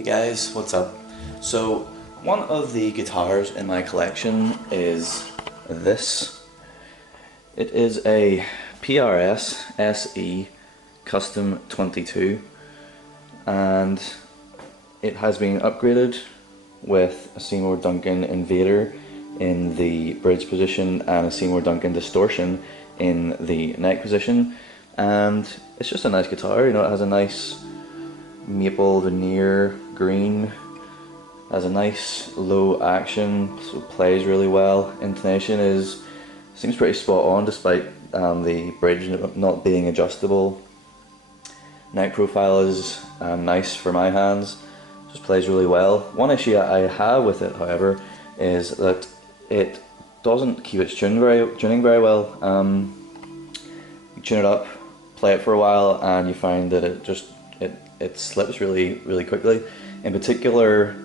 Hey guys, what's up? So, one of the guitars in my collection is this. It is a PRS SE Custom 22, and it has been upgraded with a Seymour Duncan Invader in the bridge position and a Seymour Duncan Distortion in the neck position, and it's just a nice guitar. You know, it has a nice maple veneer green, has a nice low action, so it plays really well. Intonation seems pretty spot on despite the bridge not being adjustable. Neck profile is nice for my hands, just plays really well. One issue I have with it, however, is that it doesn't keep its tuning very well. You tune it up, play it for a while, and you find that it slips really quickly. In particular,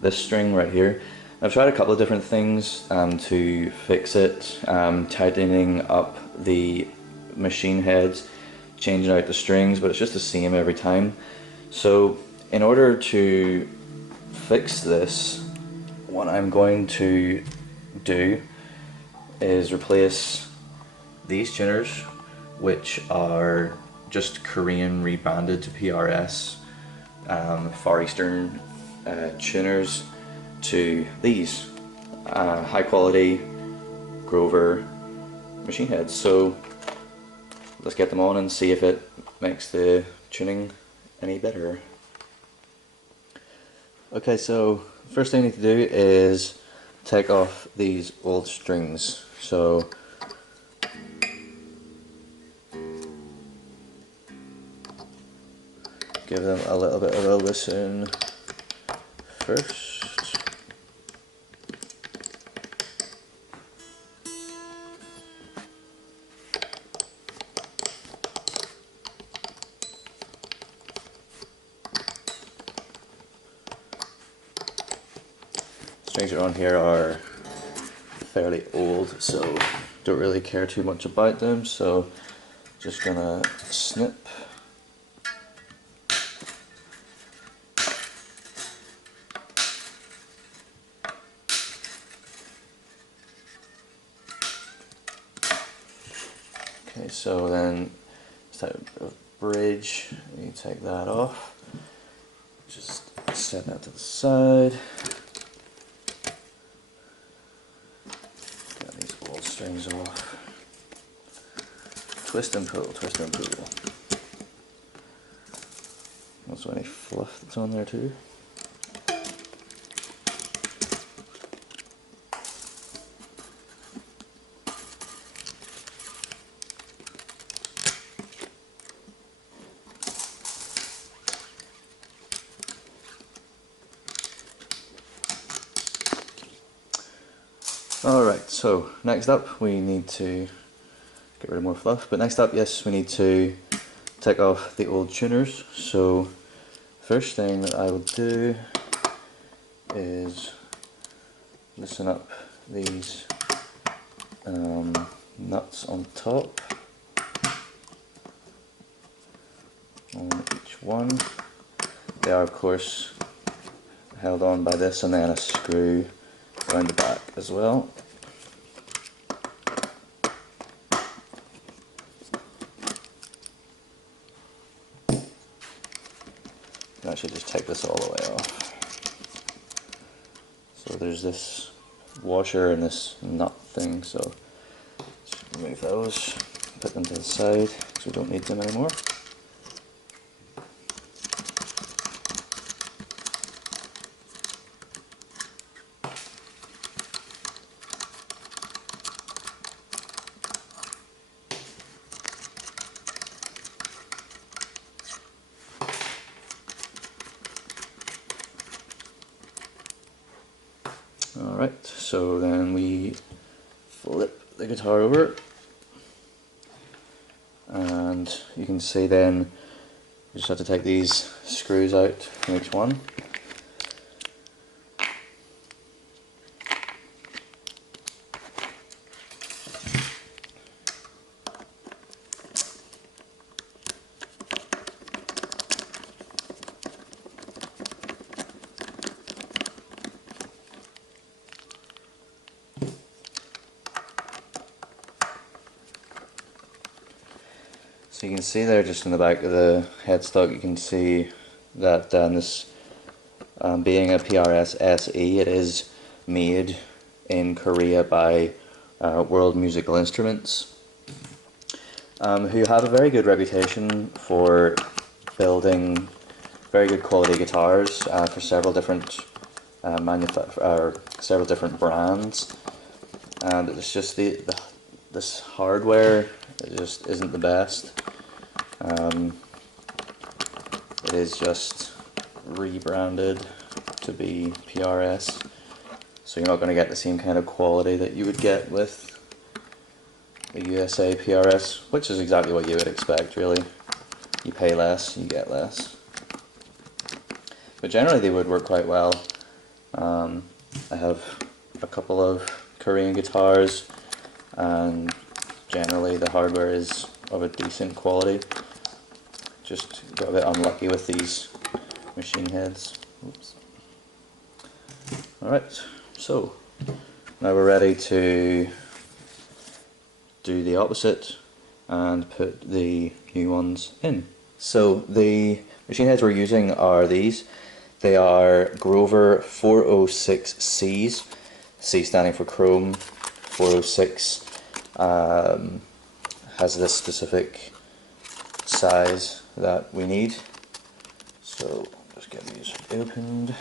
this string right here. I've tried a couple of different things to fix it, tightening up the machine heads, changing out the strings, but it's just the same every time. So in order to fix this, what I'm going to do is replace these tuners, which are just Korean rebranded to PRS Far Eastern tuners, to these high quality Grover machine heads. So let's get them on and see if it makes the tuning any better. Okay, so first thing I need to do is take off these old strings. So give them a little bit of a listen first. Strings around here are fairly old, so don't really care too much about them, so just gonna snip. Okay, so then this type of bridge, you take that off, just set that to the side. Get these old strings off. Twist and pull, twist and pull. Also any fluff that's on there too. Alright, so next up we need to get rid of more fluff, but next up, yes, we need to take off the old tuners. So first thing that I will do is loosen up these nuts on top on each one. They are of course held on by this and then a screw around the back as well. I should just take this all the way off. So there's this washer and this nut thing, so just remove those, put them to the side because we don't need them anymore. Alright, so then we flip the guitar over, and you can see then you just have to take these screws out from each one. So you can see there, just in the back of the headstock, you can see that this being a PRS SE, it is made in Korea by World Musical Instruments, who have a very good reputation for building very good quality guitars for several different several different brands. And it's just this hardware, it just isn't the best. It is just rebranded to be PRS, so you're not going to get the same kind of quality that you would get with the USA PRS, which is exactly what you would expect, really. You pay less, you get less. But generally they would work quite well. I have a couple of Korean guitars, and generally the hardware is of a decent quality. Just got a bit unlucky with these machine heads. Oops. Alright, so now we're ready to do the opposite and put the new ones in. So the machine heads we're using are these. They are Grover 406Cs, C standing for Chrome. 406 has this specific size that we need. So just get these opened.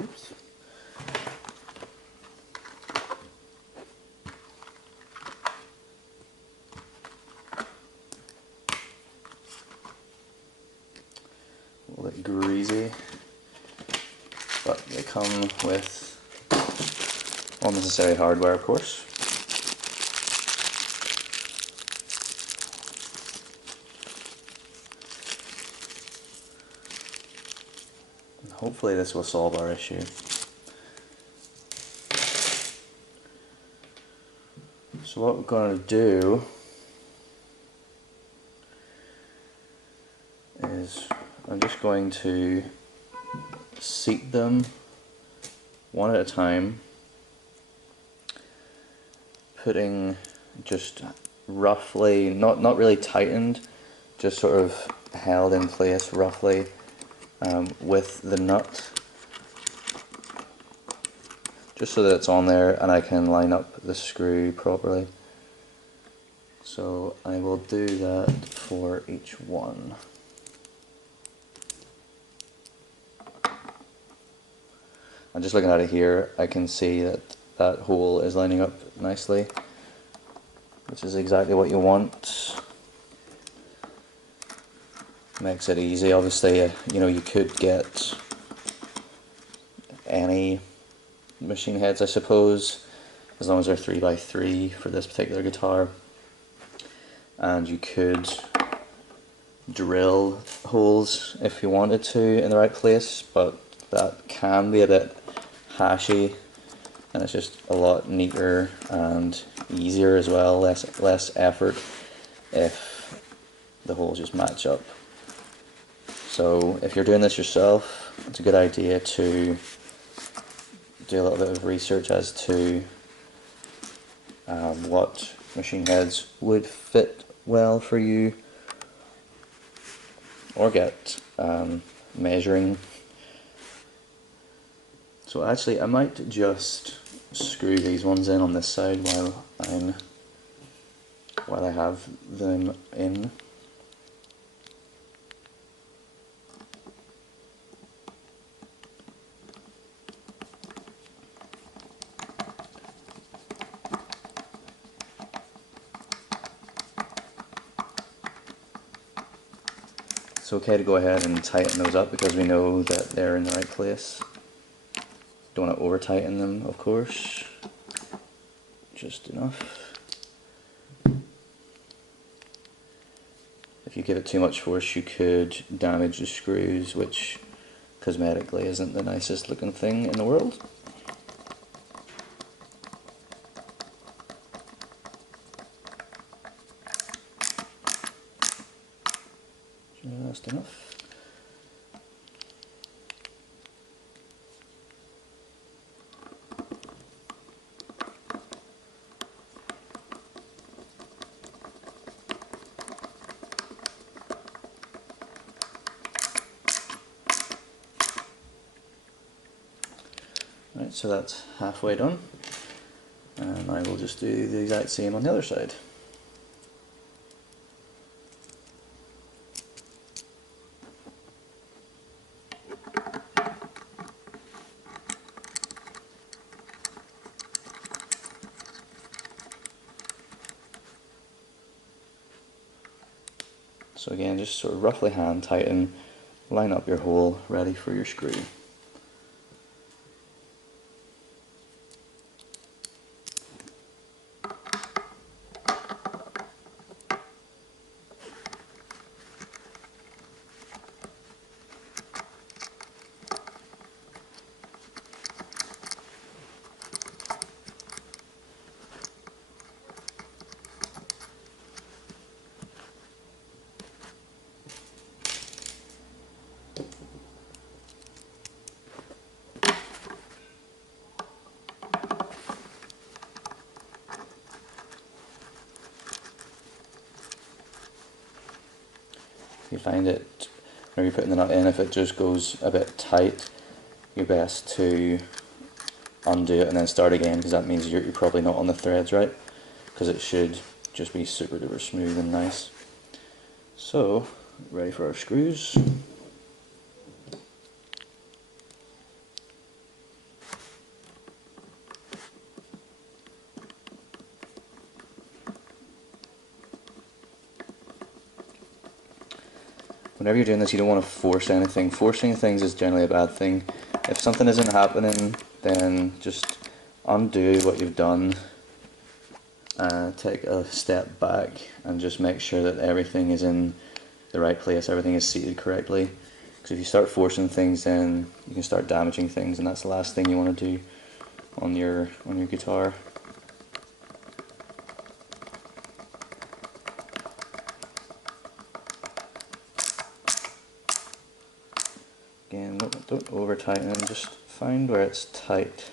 Oops. A little bit greasy, but they come with all necessary hardware, of course. And hopefully this will solve our issue. So what we're going to do is I'm just going to seat them one at a time, putting just roughly, not really tightened, just sort of held in place roughly with the nut, just so that it's on there and I can line up the screw properly. So I will do that for each one. I'm just looking at it here, I can see that that hole is lining up nicely, which is exactly what you want. Makes it easy. Obviously, you know, you could get any machine heads, I suppose, as long as they're 3x3 for this particular guitar. And you could drill holes if you wanted to in the right place, but that can be a bit hashy, and it's just a lot neater and easier as well, less effort if the holes just match up. So if you're doing this yourself, it's a good idea to do a little bit of research as to what machine heads would fit well for you, or get measuring. So actually I might just screw these ones in on this side while I have them in. It's okay to go ahead and tighten those up because we know that they're in the right place. Don't want to over tighten them, of course, just enough. If you give it too much force, you could damage the screws, which cosmetically isn't the nicest looking thing in the world. Just enough. Right, so that's halfway done, and I will just do the exact same on the other side. So again, just sort of roughly hand tighten, line up your hole ready for your screw. If you find it, when you're putting the nut in, if it just goes a bit tight, you're best to undo it and then start again, because that means you're probably not on the threads right, because it should just be super duper smooth and nice. So, ready for our screws. Whenever you're doing this, you don't want to force anything. Forcing things is generally a bad thing. If something isn't happening, then just undo what you've done, take a step back and just make sure that everything is in the right place, everything is seated correctly. Because if you start forcing things, then you can start damaging things, and that's the last thing you want to do on your guitar. Again, don't over tighten, just find where it's tight,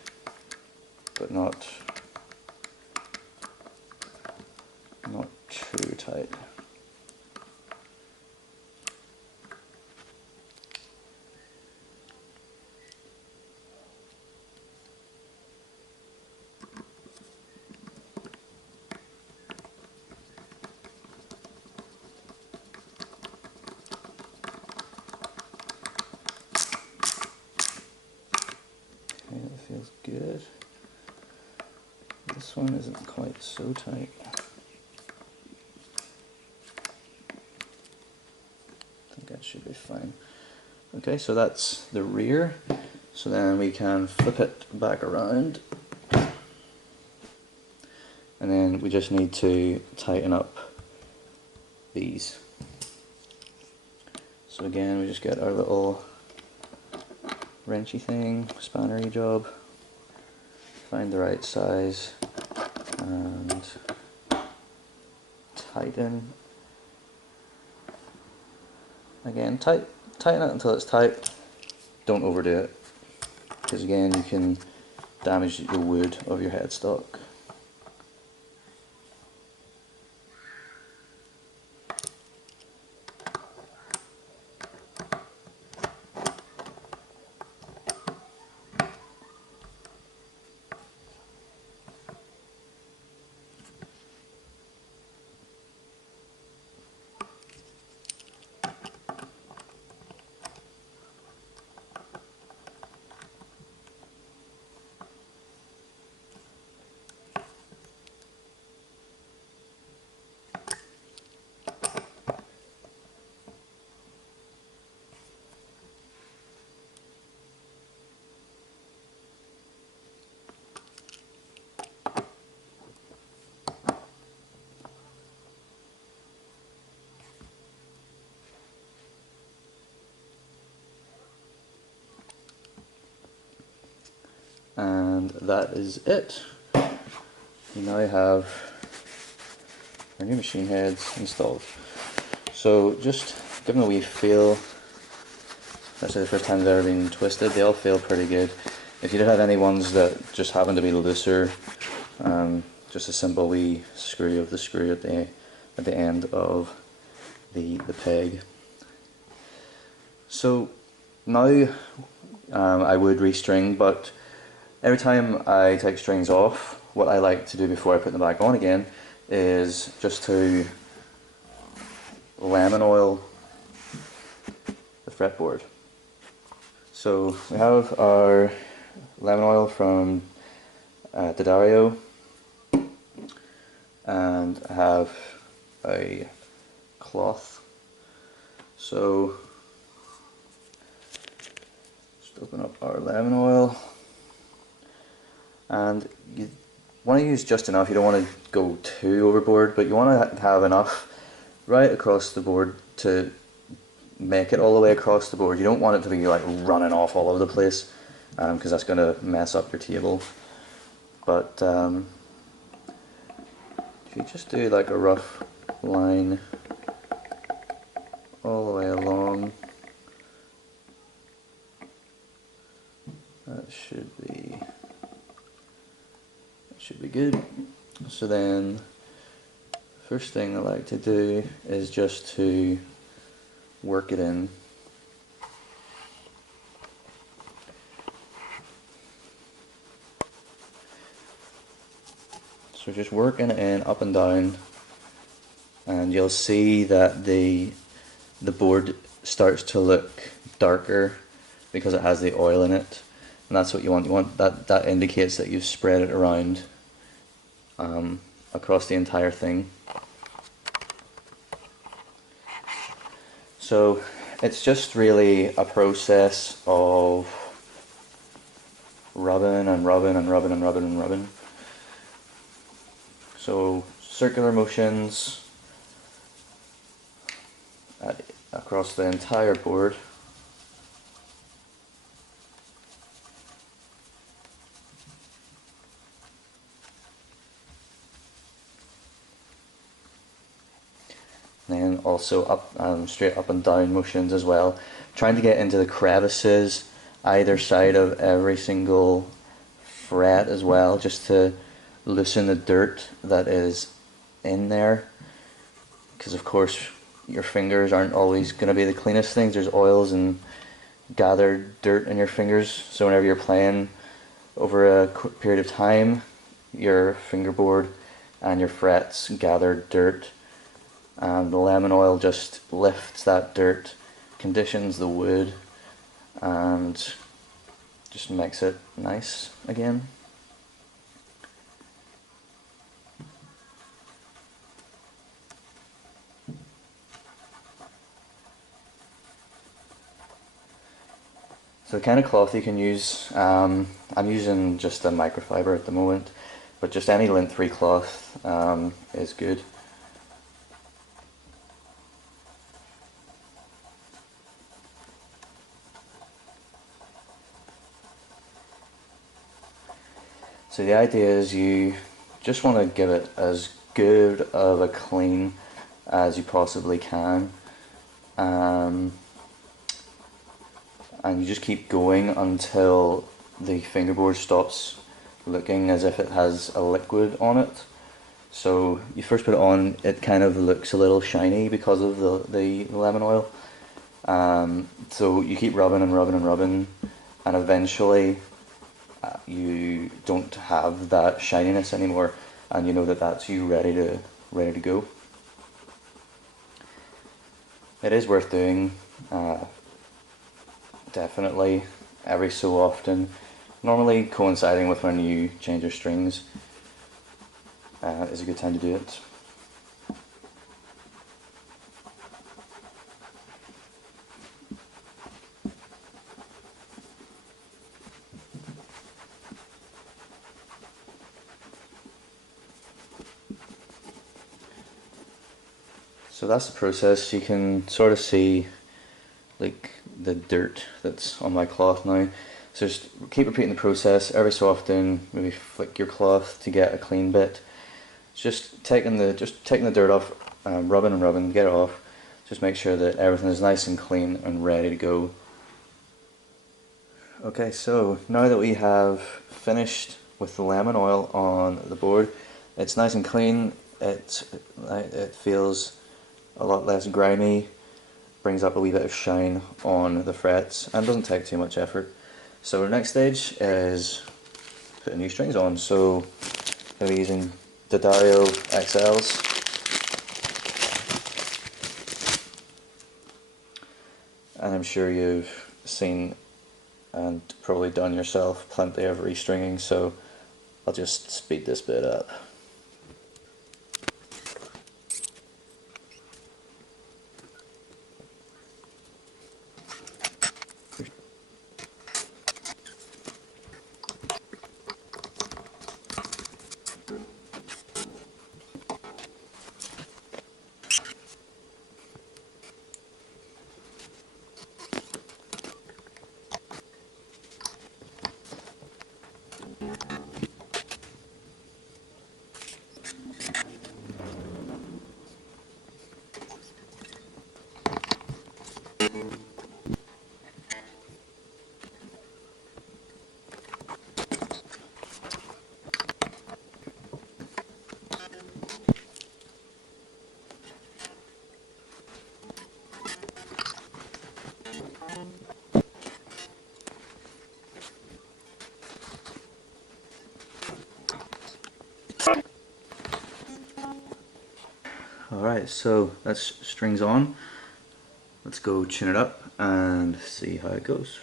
but not too tight. Okay, that feels good. This one isn't quite so tight. I think that should be fine. Okay, so that's the rear. So then we can flip it back around. And then we just need to tighten up these. So again, we just get our little wrenchy thing, spannery job, find the right size, and tighten. Again, tighten it until it's tight. Don't overdo it, because again you can damage the wood of your headstock. And that is it. We now have our new machine heads installed. So just give them a wee feel. That's the first time they've ever been twisted. They all feel pretty good. If you did have any ones that just happen to be looser, just a simple wee screw of the screw at the end of the peg. So now I would restring, but Every time I take strings off, what I like to do before I put them back on again is just to lemon oil the fretboard. So we have our lemon oil from D'Addario, and I have a cloth. So just open up our lemon oil, and you want to use just enough. You don't want to go too overboard, but you want to have enough right across the board to make it all the way across the board. You don't want it to be like running off all over the place, because that's going to mess up your table. But if you just do like a rough line all the way along, that should be good. So then first thing I like to do is just to work it in. So just working it in up and down, and you'll see that the board starts to look darker because it has the oil in it, and that's what you want. You want that indicates that you've spread it around across the entire thing. So it's just really a process of rubbing and rubbing and rubbing and rubbing and rubbing. So circular motions across the entire board. And then also up, straight up and down motions as well, trying to get into the crevices either side of every single fret as well, just to loosen the dirt that is in there, because of course your fingers aren't always going to be the cleanest things. There's oils and gathered dirt in your fingers, so whenever you're playing over a period of time, your fingerboard and your frets gather dirt, and the lemon oil just lifts that dirt, conditions the wood, and just makes it nice again. So the kind of cloth you can use, I'm using just a microfiber at the moment, but just any lint-free cloth is good. So the idea is you just want to give it as good of a clean as you possibly can. And you just keep going until the fingerboard stops looking as if it has a liquid on it. So you first put it on, it kind of looks a little shiny because of the lemon oil. So you keep rubbing and rubbing and rubbing, and eventually you don't have that shininess anymore, and you know that that's you ready to go. It is worth doing. Definitely every so often, normally coinciding with when you change your strings, is a good time to do it. So that's the process. You can sort of see like the dirt that's on my cloth now. So just keep repeating the process every so often. Maybe flick your cloth to get a clean bit. It's just taking the dirt off, rubbing and rubbing, get it off. Just make sure that everything is nice and clean and ready to go. Okay, so now that we have finished with the lemon oil on the board, it's nice and clean. It feels a lot less grimy, brings up a wee bit of shine on the frets, and doesn't take too much effort. So the next stage is putting new strings on. So I'll be using the Dario XLs. And I'm sure you've seen and probably done yourself plenty of restringing, so I'll just speed this bit up. Alright, so that's strings on. Let's go tune it up and see how it goes.